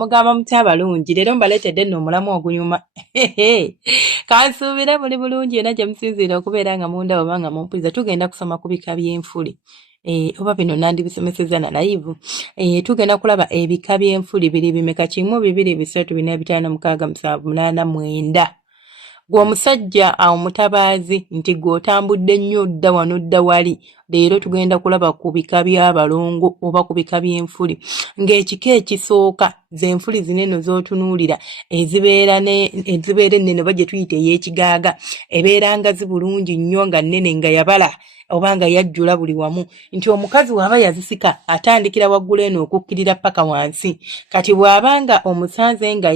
mugamba mutabalungi leero mbaletedde nno omulamu ogunyuma kansuubire buli bulungi yonna gye musinziira okubeera nga munda oba nga mumpuliriza tugenda kusoma ku bika by'enfuli oba bino nandibisomeseza na live tugenda kulaba ebika by'enfuli biri bimeka 1 2 3 4 5 6 7 8 9 gwe omusajja awo mutabaazi nti gw'otambudde nnyo dda wano dda wali leero tugenda kulaba ku bika by'abalongo oba ku bika by'enfuli ng'ekika ekisooka z'enfuli zineno z'otunuulira ezibeera ennene oba gye tuyita ey'ekigaaga ebeera nga zibulungi nnyo nga nnene nga yabala oba nga yajjula buli wamu nti omukazi bw'aba yazisika atandikira waggulu eno okukkirira paka wansi kati bw'abanga omusanze nga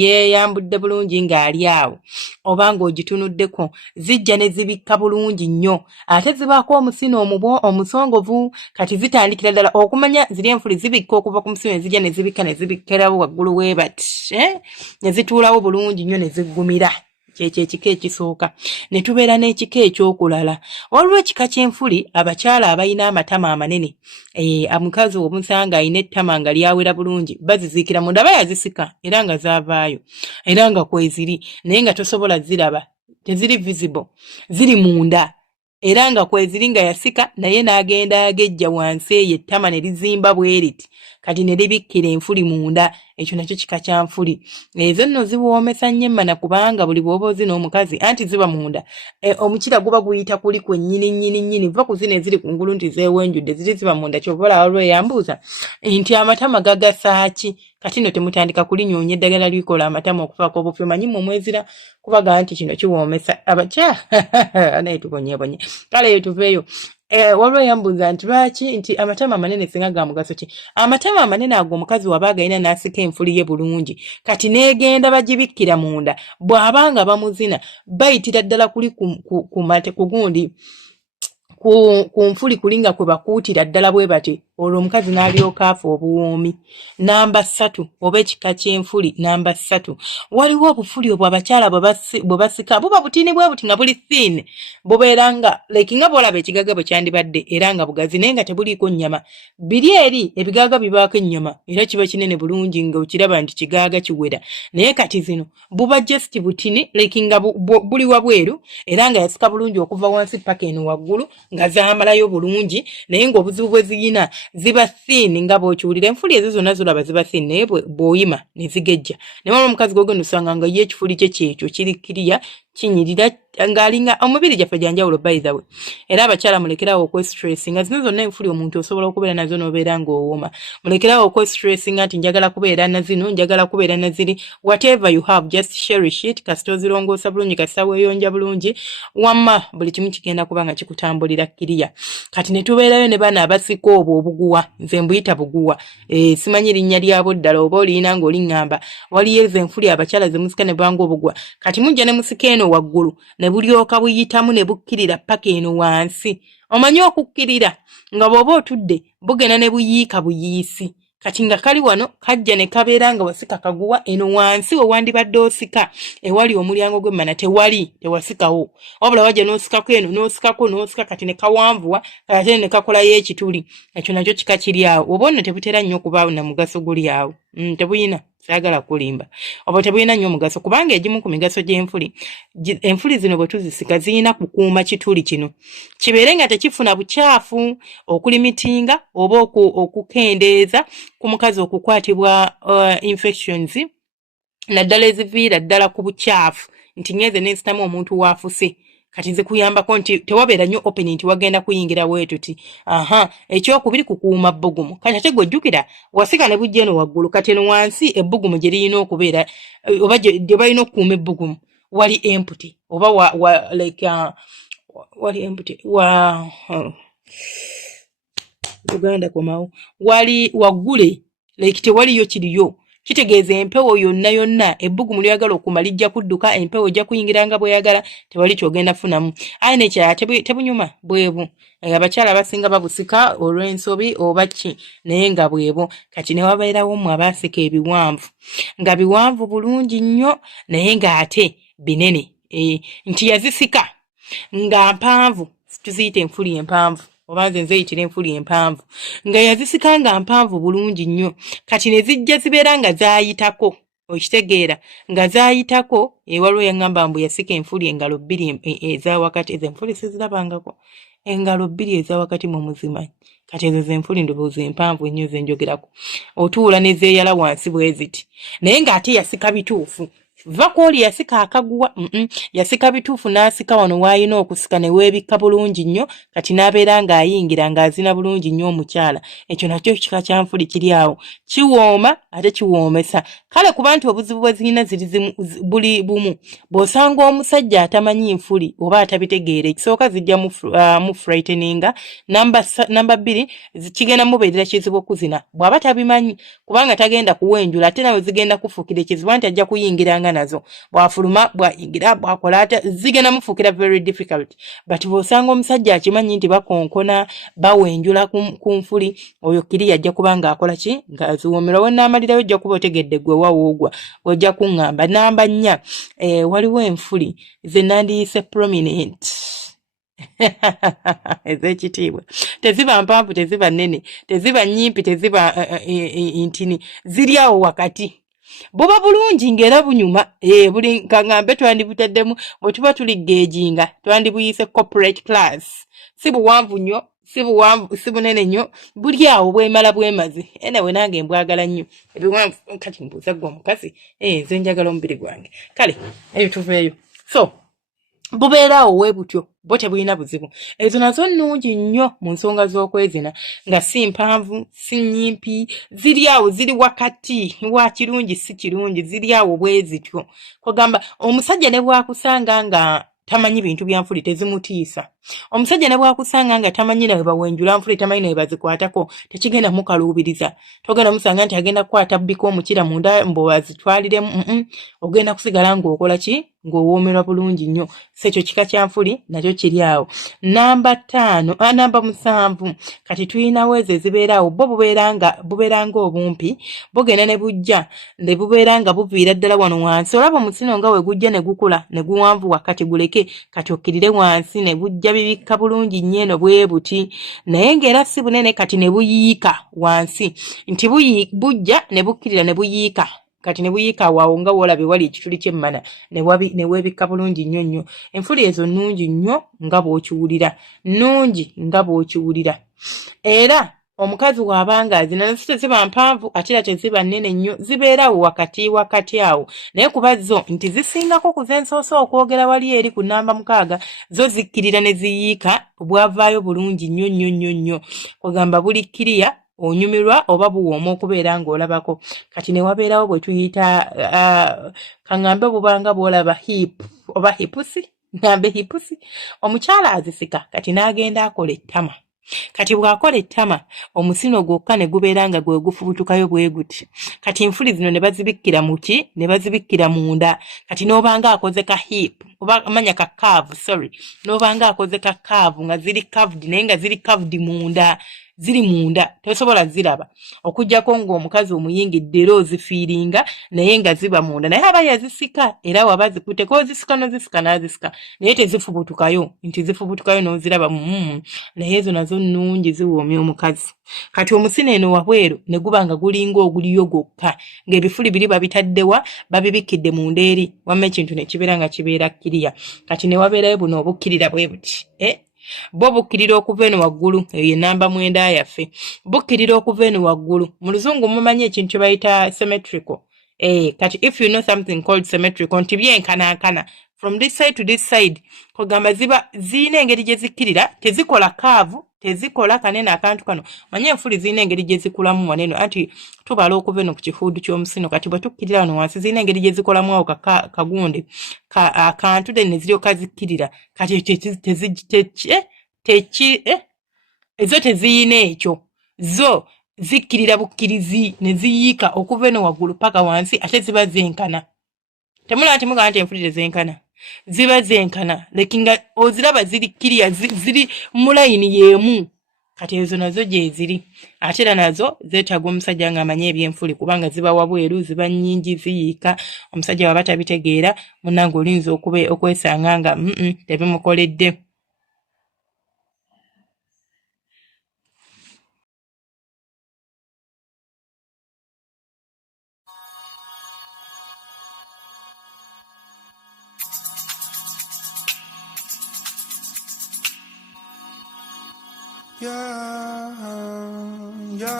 yeeyambudde bulungi ng'ali awo oba ng'ogitunuddeko zijja ne zibikka bulungi nnyo ate zibaako omusino omusongovu kati zitandikira ddala okumanya ziri enfuli zibikka okuva ku musino ezijja ne zibikka ne zibikkirawo waggulu weebati ne zituulawo bulungi nnyo ne ziggumira kyekyo ekika ekisooka ne tubeera n'ekika ekyokulala waliwo ekika ky'enfuli abakyala abalina amatama amanene omukazi omusanga alina ettama nga lyawera bulungi baziziikira munda bayazisika era nga zaavaayo era nga kweziri naye nga tosobola ziraba teziri visible ziri munda era nga kweziri nga yasika naye n'agenda agejja wansi eyo ettama ne lizimba bweriti kati ne libikkira enfuli munda ekyo nakyo kika kya nfuli ezo nno ziwoomesa nnyo emmana kubanga buli bw'oba ozina omukazi anti ziba munda omukira guba guyita kuli kwe nnyini va ku zino eziri kungulu nti zeewenjudde ziri ziba munda kyova olaba lweyambuuza nti amatama gagasaaki kati nno temutandika kulinyoonya eddagala likola amatama okufaako obufyo manyi mumwezira kubaga nti kino kiwoomesa abakya naye tubonyebonye kale eyo tuveeyo waliwo yambuuza nti lwaki nti amatama amanene singa ga mugaso ki amatama amanene ago omukazi waba agayina n'asika enfuli ye bulungi kati n'egenda bagibikkira munda bw'abanga bamuzina bayitira ddala kuli ku gundi ku nfuli kulinga kwe bakuutira ddala bwe bati olwo omukazi n'alyoka afa obuwoomi namba 3 oba ekika ky'enfuli namba 3 waliwo obufuli obwo abakyala bwe basika buba butini bwe buti nga buli thin bubeera nga nga bwolaba ekigaga bwe kyandibadde era nga bugazi naye nga tebuliiko nnyama biri eri ebigaga bibaako ennyama era kiba kinene bulungi nga okiraba nti kigaaga kiwera naye kati zino buba just butini nga buli wabweru era nga yasika bulungi okuva wansi paka eno waggulu nga zaamalayo bulungi naye ng'obuzibu bwe ziyina ziba thin nga bw'okiwulira enfuli ezo zonna zolaba ziba thin naye bw'oyima ne zigejja naye waliwo omukazi gwogenda osanga nga ye ekifuli kye kyekyo kiri kiriya kinyirira ng'alinga omubiri gyaffe gyanjawulo by the way era abakyala mulekerawo okwestress nga zino zonna enfuli omuntu osobola okubeera nazo n'obeera ng'owooma mulekerawo okwestress nga nti njagala kubeera na zino njagala kubeera na ziri whatever you have just cherish it kasita ozirongoosa bulungi kasita weeyonja bulungi wamma buli kimu kigenda kuba nga kikutambulira kiriya kati ne tubeerayo ne bana abasika obwo obuguwa nze mbuyita buguwa simanyi linnya lyabo ddala oba oliyina ng'oliŋŋamba waliyo ezo enfuli abakyala ze musika ne banga obuguwa kati mujja ne musika eno waggulu ne bulyoka buyitamu ne bukkirira paka eno wansi omanyi okukkirira nga bw'oba otudde bugenda ne buyiika buyiisi kati nga kali wano kajja ne kabeera nga wasika kaguwa eno wansi wewandibadde osika ewali omulyango gw'emmana tewasikawo wabula wajja n'osikako eno n'osika kati ne kawanvuwa ate ne kakolayo ekituli ekyo nakyo kika kiri awo oba nno tebutera nnyo okubaawo na mugaso guli awo tebuyina saagala kulimba oba tebuyina nnyo omugaso kubanga egimu ku migaso gy'enfuli enfuli zino bwe tuzisika ziyina kukuuma kituli kino kibeere nga tekifuna bukyafu okulimitinga oba okukendeeza ku mukazi okukwatibwa infections naddala eziviira ddala ku bukyafu nti ngeze n'ensitamu omuntu waafuse kati zikuyambako nti tewabeera nnyo open nti wagenda kuyingira weetuti ekyokubiri kukuuma bbugumu kati ate gwejjukira wasika ne bujja eno waggulu kati eno wansi ebbugumu gye lirina okubeera oba gye balina okukuuma ebbugumu wali empty oba wali empty Uganda komawo wali waggule tewaliyo kiriyo kitegeeza empewo yonna ebbugumu lyagala okumalijja kudduka empewo ejja kuyingiranga bweyagala tewali kyogenda funamu aye nekyala tebunyuma bwebu abakyala basinga babusika olw'ensobi oba ki naye nga bwebo kati ne wabeerawo mmwe abaasika ebiwanvu nga biwanvu bulungi nnyo naye ng'ate binene nti yazisika nga mpanvu tuziyita enfuli empanvu oba nze nzeyitira enfuli empanvu nga yazisika nga mpanvu bulungi nnyo kati ne zijja zibeera nga zaayitako okitegeera nga zaayitako waliwo yaŋŋamba mbu yasika enfuli engalo bbiri eza wakati ezo enfuli sizirabangako engalo bbiri eza wakati mu muzimanyi kati ezo zenfuli ndowooza empanvu ennyo zenjogerako otuula ne zeeyala wansi bwe ziti naye ng'ate yasika bituufu va kwoli yasika akaguwa yasika bituufu n'asika wano w'ayina okusika ne weebikka bulungi nnyo kati n'abeera ng'ayingira ng'azina bulungi nnyo omukyala ekyo nakyo kika kya nfuli kiri awo kiwooma ate kiwoomesa kale kuba nti obuzibu bwe zirina ziri buli bumu bw'osanga omusajja atamanyi nfuli oba atabitegeera ekisooka zijja mu frighteninga namba bbiri kigenda mubeerera kizibu okuzina bw'aba tabimanyi kubanga tagenda kuwenjula ate nawe zigenda kufuukira ekizibu nti ajja kuyingiranga nazo bw'afuluma bw'ayingira bw'akola ate zigenda mufuukira very difficult but bw'osanga omusajja akimanyi nti bakonkona bawenjula ku nfuli oyo kiri yajja kuba ng'akola ki ng'aziwoomera wennaamalirayo ojja kuba otegedde gwe wawoogwa ojja kuŋŋamba namba 4 waliwo enfuli ze nandiyise prominent ez'ekitiibwa teziba mpanvu teziba nnene teziba nnyimpi teziba ntini ziri awo wakati buba bulungi ng'era bunyuma buli kaŋŋambe twandibutaddemu bwe tuba tuligeejinga twandibuyise corporate class si buwanvu nnyo si bunene nnyo buli awo bwemala bwemaze enawe nange mbwagala nnyo ebiwanvu kati mbuuza gwe omukazi nze njagala omubiri gwange kale eyo tuveeyo so bubeera awo we butyo bo tebulina buzibu ezo nazo nnungi nnyo mu nsonga z'okwezina nga si mpanvu si nnyimpi ziri awo ziri wakati wa kirungi si kirungi ziri awo bwe zityo kwegamba omusajja ne bwakusanga nga tamanyi bintu bya nfuli tezimutiisa omusajja ne bwakusanga nga tamanyi nawe bawenjula nfuli tamanyi nawe bazikwatako tekigenda mukaluubiriza togenda musanga nti agenda kukwata bbika omukira munda mbu azitwaliremu ogenda kusigala ng'okola ki ng'owoomerwa bulungi nnyo so ekyo kika kya nfuli nakyo kiri awo namba 7 kati tuyinawo ezo ezibeera awo bo bubeera ng'obumpi bugenda ne bujja ne bubeera nga buviira ddala wano wansi olaba omusino nga we gujja ne gukula ne guwanvu wakati guleke kati okkirire wansi ne bujja bibikka bulungi nnyo eno bwe buti naye ng'era si bunene kati ne buyiika wansi nti bujja ne bukkirira ne buyiika kati ne buyiika waawo nga woolabye wali ekituli ky'emmana ne weebikka bulungi nnyo nnyo enfuli ezo nnungi nnyo nga bw'okiwulira era omukazi w'abanga azina nazo teziba mpanvu ate era teziba nnene nnyo zibeerawo wakati awo naye kuba zo nti zisingako ku zensoosa okwogera wali eri ku namba 6 zo zikkirira ne ziyiika bwavaayo bulungi nnyo kwegamba buli kkiriya onyumirwa oba buwooma okubeera ng'olabako kati ne wabeerawo bwe tuyita kaŋŋambe bubanga bw'olaba oba hipusi ngambe hipusi omukyala azisika kati n'agenda akola ettama kati bw'akola ettama omusino gwokka ne gubeera nga gwe gufubutukayo bwe guti kati enfuli zino ne bazibikkira muki ne bazibikkira munda kati n'obanga akoze ka hip oba amanya ka curve n'obanga akoze ka curve nga ziri curved naye nga ziri curved munda ziri munda tosobola ziraba okujjako ng'omukazi omuyingidde era ozifiiringa naye nga ziba munda naye aba yazisika era waba zikutteko ozisika n'azisika naye tezifubutukayo nti zifubutukayo n'oziraba naye ezo nazo nnungi ziwoomya omukazi kati omusino eno wabweru ne guba nga gulinga oguliyo gwokka ng'ebifuli biri babitaddewa babibikidde munda eri wamma ekintu ne kibeera nga kibeera kkiriya kati ne wabeerayo buno obukkirira bwe buti bo bukkirira okuva eno waggulu eyo ye namba 9 yaffe bukkirira okuva eno waggulu mu luzungu mumanyi ekintu kye bayita symmetrical kati if you know something called symmetrical nti byenkanankana from this side to this side kwegamba ziina engeri gye zikkirira tezikola kaavu tezikola kanene akantu kano manye enfuli ziina engeri gye zikulamu waneno anti tubala okuva eno ku kifuudu ky'omusino kati bwe tukkirira wano wansi ziina engeri gye zikolamu awo kagundi akantu de ne ziryoka zikkirira kati ezo teziina ekyo zo zikkirira bukkirizi ne ziyiika okuva eno waggulu paka wansi ate ziba zenkana temulaba nti mugamba nti enfuli tezenkana ziba zenkana lekinga oziraba ziri kkiriya ziri mu layini y'emu kati ezo nazo gye ziri ate era nazo zeetaaga omusajja ng'amanye eby'enfuli kubanga ziba wabweru ziba nnyingi ziyiika omusajja waba tabitegeera munnange olinza okwesanga nga tebimukoledde Yeah, yeah.